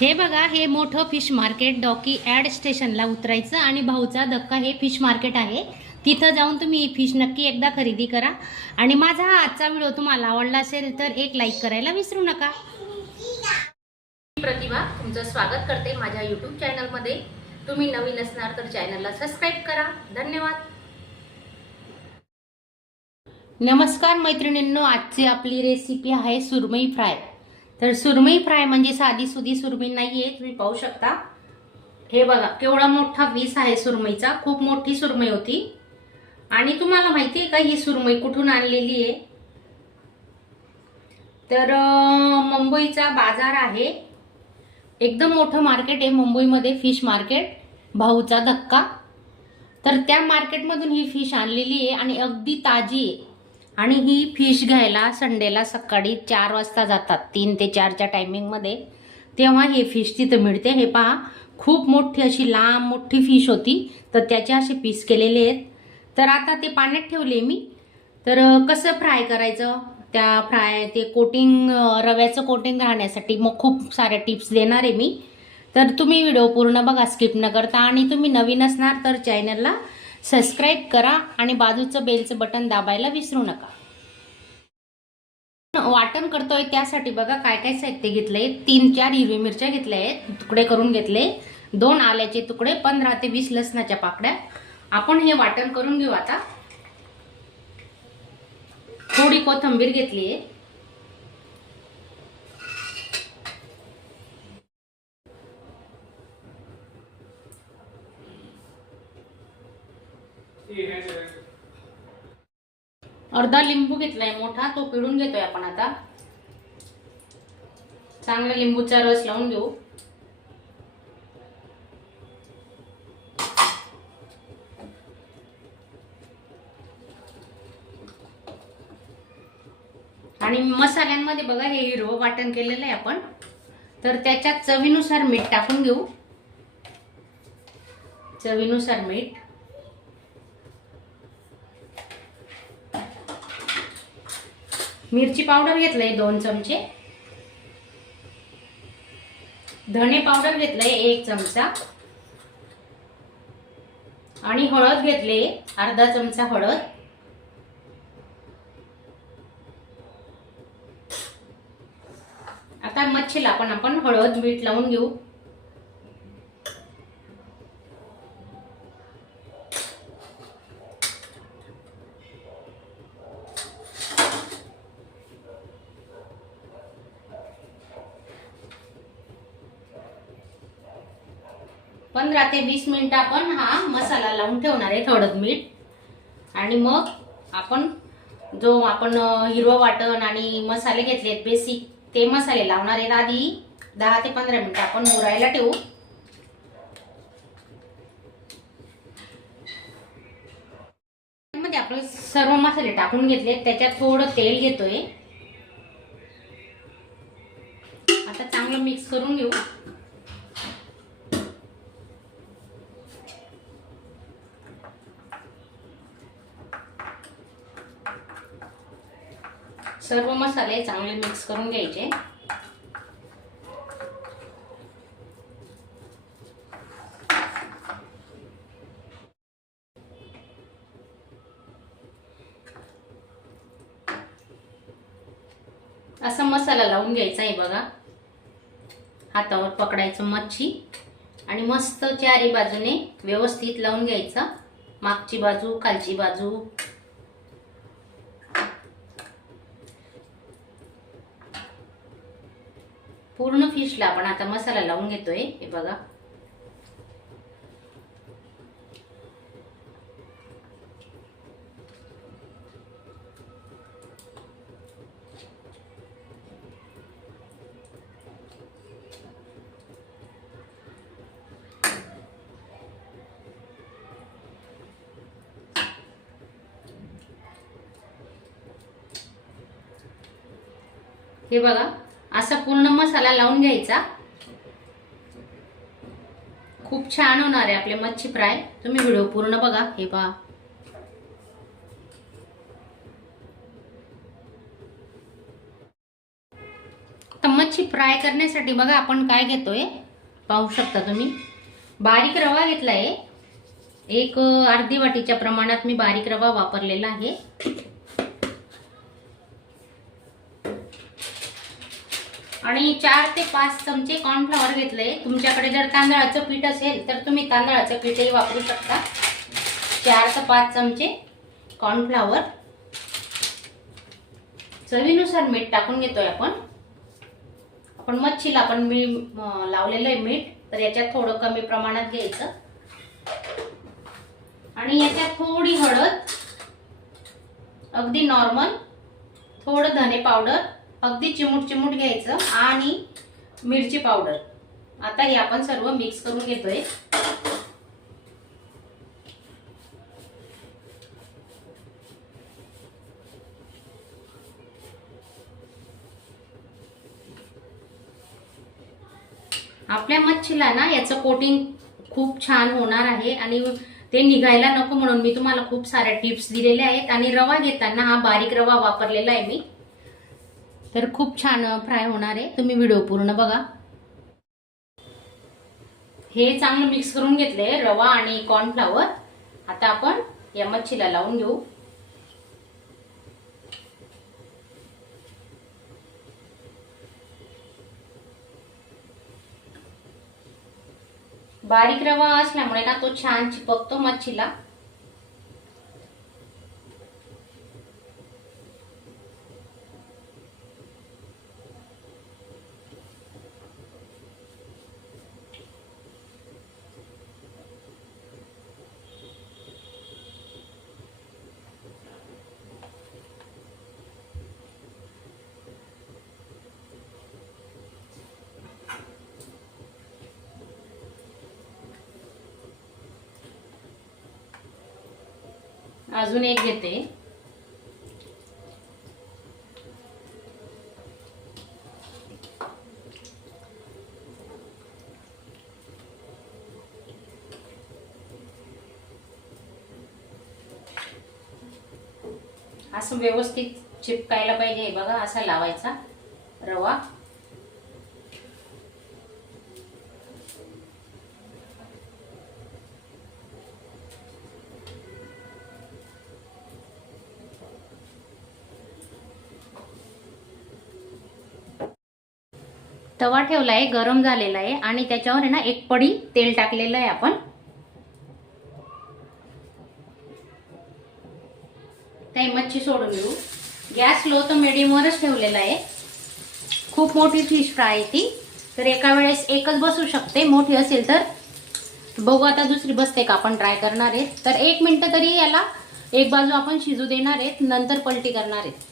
हे बघा, हे मोठं फिश मार्केट डॉकी ॲड स्टेशनला उतरायचं आणि भाऊचा धक्का हे फिश मार्केट आहे. तिथं जाऊन तुम्ही फिश नक्की एकदा खरेदी करा. आणि माझा हा आजचा व्हिडिओ तुम्हाला आवडला असेल तर एक लाईक करायला विसरू नका. प्रतिभा तुमचं स्वागत करते माझ्या यूट्यूब चॅनलमध्ये. तुम्ही नवीन असणार तर चॅनलला सबस्क्राईब करा. धन्यवाद. नमस्कार मैत्रिणींनो, आजची आपली रेसिपी आहे सुरमई फ्राय. तर सुरमई फ्राय म्हणजे साधी सुधी सुरमई नाहीये, तुम्ही पाहू शकता. हे बघा केवढा मोठा पीस आहे सुरमईचा, खूप मोठी सुरमई होती. आणि तुम्हाला माहिती आहे का ही सुरमई कुठून आणलेली आहे? तर मुंबईचा बाजार आहे, एकदम मोठं मार्केट आहे मुंबईमध्ये, फिश मार्केट भाऊचा धक्का. तर त्या मार्केटमधून ही फिश आणलेली आहे आणि अगदी ताजी आहे. आणि ही फिश घ्यायला संडेला सकाळी 4 वाजता जातात, 3 ते 4च्या टायमिंगमध्ये, तेव्हा हे फिश तिथं मिळते. हे पहा, खूप मोठी अशी लांब मोठी फिश होती, तर त्याचे असे पीस केलेले आहेत. तर आता ते पाण्यात ठेवले मी. तर कसं फ्राय करायचं, त्या फ्राय ते कोटिंग, रव्याचं कोटिंग राहण्यासाठी मग खूप साऱ्या टिप्स देणार आहे मी. तर तुम्ही व्हिडिओ पूर्ण बघा, स्किप न करता. आणि तुम्ही नवीन असणार तर चॅनलला सबस्क्राईब करा आणि बाजूचं बेलचं बटन दाबायला विसरू नका. वाटण करतोय त्यासाठी बघा काय काय साहित्य घेतलंय. 3-4 हिरवी मिरच्या घेतल्या आहेत, तुकडे करून घेतले. 2 आल्याचे तुकडे, 15 ते 20 लसणाच्या पाकड्या. आपण हे वाटण करून घेऊ आता. थोडी कोथिंबीर घेतली आहे. अर्धा लिंबू घेतलाय मोठा, तो पिळून घेतोय आपण आता. चांगला लिंबूचा रस लावून घेऊ. आणि मसाल्यांमध्ये बघा हे हिरवं वाटण केलेलं आहे आपण, तर त्याच्यात चवीनुसार मीठ टाकून घेऊ. चवीनुसार मीठ, मिरची पावडर घेतलंय 2 चमचे, धने पावडर घेतलंय 1 चमचा, आणि हळद घेतले अर्धा चमचा हळद. आता मच्छीला आपण हळद मीठ लावून घेऊ. पंधरा ते 20 मिनिटं आपण हा मसाला लावून ठेवणार आहे, हळद मीठ. आणि मग आपण हिरवं वाटण आणि मसाले घेतलेत बेसिक, ते मसाले लावणार आहेत. आधी 10 ते 15 मिनिटं आपण मुरायला ठेवू. मध्ये आपण सर्व मसाले टाकून घेतले, त्याच्यात थोडं तेल घेतोय. आता चांगलं मिक्स करून घेऊ. सर्व मसाले चांगले मिक्स करून घ्यायचे. असा मसाला लावून घ्यायचा आहे बघा. हातावर पकडायचं मच्छी आणि मस्त चारी बाजूने व्यवस्थित लावून घ्यायचं. मागची बाजू, खालची बाजू. पूर्ण फिशला आपण आता मसाला लावून घेतोय. हे बघा, हे बघा असा पूर्ण मसाला लावून घ्यायचा. खूप छान होणार आहे आपले मच्छी फ्राय. तुम्ही व्हिडिओ पूर्ण बघा. हे पहा, तर मच्छी फ्राय करण्यासाठी बघा आपण काय घेतोय, पाहू शकता तुम्ही. बारीक रवा घेतलाय. एक अर्धी वाटीच्या प्रमाणात मी बारीक रवा वापरलेला आहे. आणि 4 ते 5 चमचे कॉर्नफ्लॉवर घेतले. तुमच्याकडे जर तांदळाचं पीठ असेल तर तुम्ही तांदळाचं पीठही वापरू शकता. 4 ते 5 चमचे कॉर्नफ्लॉवर. चवीनुसार मीठ टाकून घेतोय आपण. मच्छीला पण मी लावलेलं आहे मीठ, तर याच्यात थोडं कमी प्रमाणात घ्यायचं. आणि याच्यात थोडी हळद, अगदी नॉर्मल, थोडं धने पावडर, अगदी चिमूट घ्यायचं, आणि मिरची पावडर. आता हे आपण सर्व मिक्स करून घेतोय. आपल्या मच्छीला ना याचं कोटिंग खूप छान होणार आहे, आणि ते निघायला नको म्हणून मी तुम्हाला खूप साऱ्या टिप्स दिलेल्या आहेत. आणि रवा घेताना हा बारीक रवा वापरलेला आहे मी, तर खूप छान फ्राय होणार आहे. तुम्ही व्हिडिओ पूर्ण बघा. हे चांगलं मिक्स करून घेतले रवा आणि कॉर्नफ्लॉवर. आता आपण या मच्छीला लावून घेऊ. बारीक रवा असल्यामुळे ना तो छान चिपकतो मच्छीला. अजून एक घेते. असं व्यवस्थित चिपकायला पाहिजे बघा, असा लावायचा रवा. तवा ठेवलाय, गरम झालेला आहे, आणि त्याच्यावर आहे ना 1 पडी तेल टाकलेलं आहे आपण. काही मच्छी सोडून घेऊ. गॅस लो तर मीडियम वरच ठेवलेला आहे. खूप मोठी फिश फ्राय आहे ती, तर एका वेळेस एकच बसू शकते. मोठी असेल तर बघू आता दुसरी बसते का आपण ट्राय करणार आहे. तर 1 मिनिट तरी याला एक बाजू आपण शिजू देणार आहेत, नंतर पलटी करणार आहेत.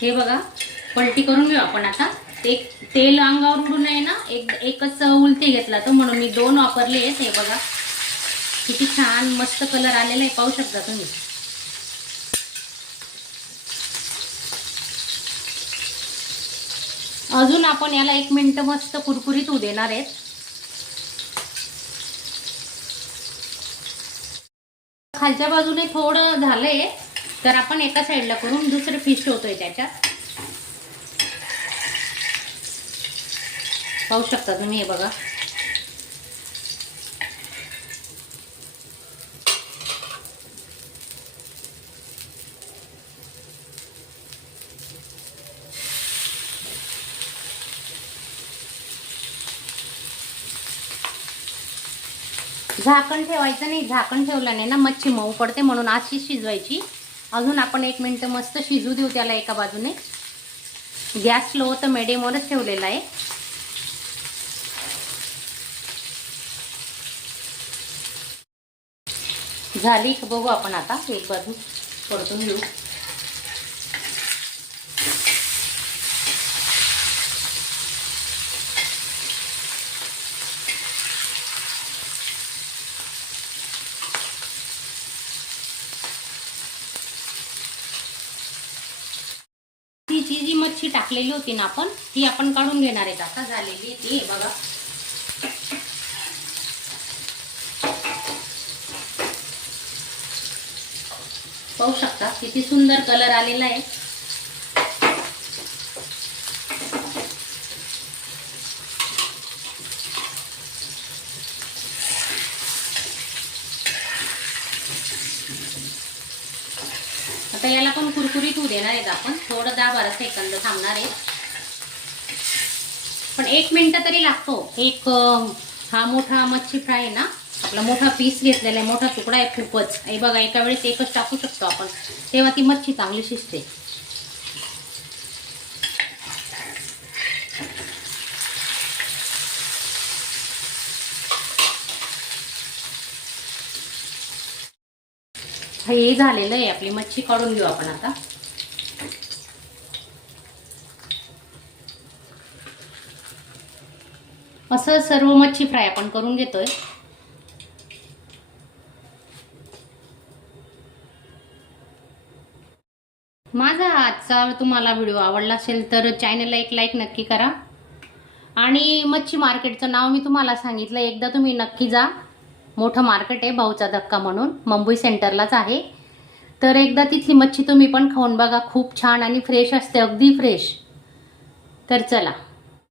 हे बघा, पलटी करून घेऊ आपण आता. तेल अंगावर उडू नये ना, एकच उलटी घेतला तर म्हणून मी 2 वापरले आहेत. हे बघा किती छान मस्त कलर आलेला आहे, पाहू शकता तुम्ही. अजून आपण याला 1 मिनिट मस्त कुरकुरीत होऊ देणार आहेत. खालच्या बाजूने थोडं झालंय, तर आपण एका साईडला करून दुसरं फिश ठेवतोय त्याच्यात. पाहू शकता तुम्ही. हे बघा, झाकण ठेवायचं नाही. झाकण ठेवलं नाही ना मच्छी मऊ पडते, म्हणून अशी शिजवायची. अजून आपण 1 मिनिट मस्त शिजू देऊ त्याला एका बाजूने. गॅस स्लो तर मीडियमवरच ठेवलेला आहे. झाली बघू आपण आता. एक बाजू परतून घेऊ. ती जी मच्छी टाकलेली होती ना आपण, ती आपण काढून घेणार आहेत आता. झालेली ती बघा. पाहू शकता किती सुंदर कलर आलेला आहे. आता याला पण कुरकुरीत होऊ देणार आहेत आपण. थोडं 10-12 सेकंद थांबणार आहे, पण 1 मिनिट तरी लागतो. हा मोठा मच्छी फ्राय आहे ना, आपला मोठा पीस घेतलेला आहे, मोठा तुकडा आहे खूपच. हे बघा, एका वेळेस एकच टाकू शकतो आपण, तेव्हा ती मच्छी चांगली शिजते. हे झालेलं आहे, आपली मच्छी काढून घेऊ आपण आता. असं सर्व मच्छी फ्राय आपण करून घेतोय. माझा आजचा तुम्हाला व्हिडिओ आवडला असेल तर चॅनलला एक लाईक नक्की करा. आणि मच्छी मार्केटचं नाव मी तुम्हाला सांगितलं, एकदा तुम्ही नक्की जा. मोठं मार्केट आहे, भाऊचा धक्का म्हणून, मुंबई सेंटरलाच आहे. तर एकदा तिथली मच्छी तुम्ही पण खाऊन बघा, खूप छान आणि फ्रेश असते, अगदी फ्रेश. तर चला.